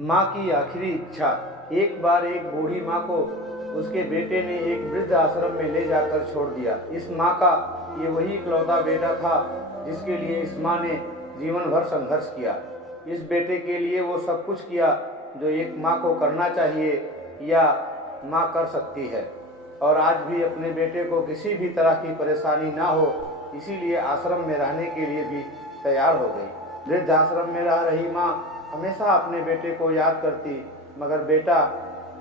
माँ की आखिरी इच्छा। एक बार एक बूढ़ी माँ को उसके बेटे ने एक वृद्ध आश्रम में ले जाकर छोड़ दिया। इस माँ का ये वही इकलौता बेटा था जिसके लिए इस माँ ने जीवन भर संघर्ष किया। इस बेटे के लिए वो सब कुछ किया जो एक माँ को करना चाहिए या माँ कर सकती है, और आज भी अपने बेटे को किसी भी तरह की परेशानी ना हो इसीलिए आश्रम में रहने के लिए भी तैयार हो गई। वृद्ध आश्रम में रह रही माँ हमेशा अपने बेटे को याद करती, मगर बेटा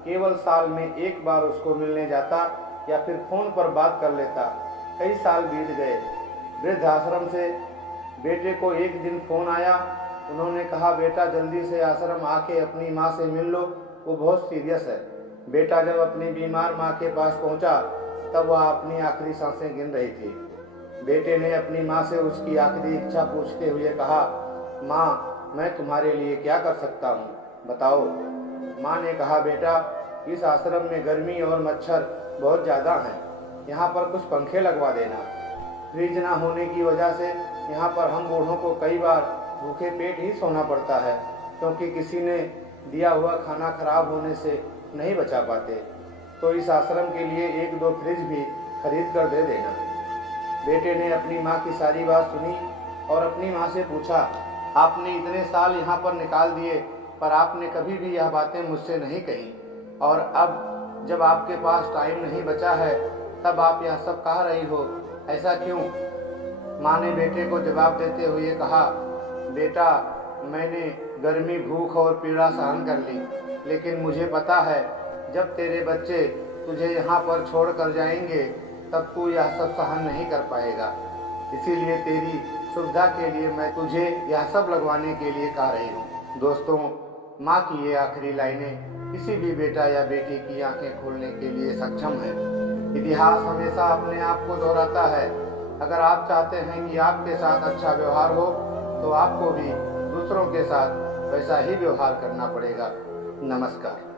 केवल साल में एक बार उसको मिलने जाता या फिर फ़ोन पर बात कर लेता। कई साल बीत गए। वृद्ध आश्रम से बेटे को एक दिन फ़ोन आया। उन्होंने कहा, बेटा जल्दी से आश्रम आके अपनी माँ से मिल लो, वो बहुत सीरियस है। बेटा जब अपनी बीमार माँ के पास पहुँचा तब वह अपनी आखिरी सांसें गिन रही थी। बेटे ने अपनी माँ से उसकी आखिरी इच्छा पूछते हुए कहा, माँ मैं तुम्हारे लिए क्या कर सकता हूँ, बताओ। माँ ने कहा, बेटा इस आश्रम में गर्मी और मच्छर बहुत ज़्यादा हैं, यहाँ पर कुछ पंखे लगवा देना। फ्रिज ना होने की वजह से यहाँ पर हम बूढ़ों को कई बार भूखे पेट ही सोना पड़ता है, क्योंकि किसी ने दिया हुआ खाना खराब होने से नहीं बचा पाते। तो इस आश्रम के लिए एक दो फ्रिज भी खरीद कर दे देना। बेटे ने अपनी माँ की सारी बात सुनी और अपनी माँ से पूछा, आपने इतने साल यहाँ पर निकाल दिए पर आपने कभी भी यह बातें मुझसे नहीं कही, और अब जब आपके पास टाइम नहीं बचा है तब आप यह सब कह रही हो, ऐसा क्यों? माँ ने बेटे को जवाब देते हुए कहा, बेटा मैंने गर्मी, भूख और पीड़ा सहन कर ली, लेकिन मुझे पता है जब तेरे बच्चे तुझे यहाँ पर छोड़ कर जाएंगे तब तू यह सब सहन नहीं कर पाएगा। इसीलिए तेरी सुविधा के लिए मैं तुझे यह सब लगवाने के लिए कह रही हूँ। दोस्तों, माँ की ये आखिरी लाइनें किसी भी बेटा या बेटी की आंखें खोलने के लिए सक्षम है। इतिहास हमेशा अपने आप को दोहराता है। अगर आप चाहते हैं कि आपके साथ अच्छा व्यवहार हो तो आपको भी दूसरों के साथ वैसा ही व्यवहार करना पड़ेगा। नमस्कार।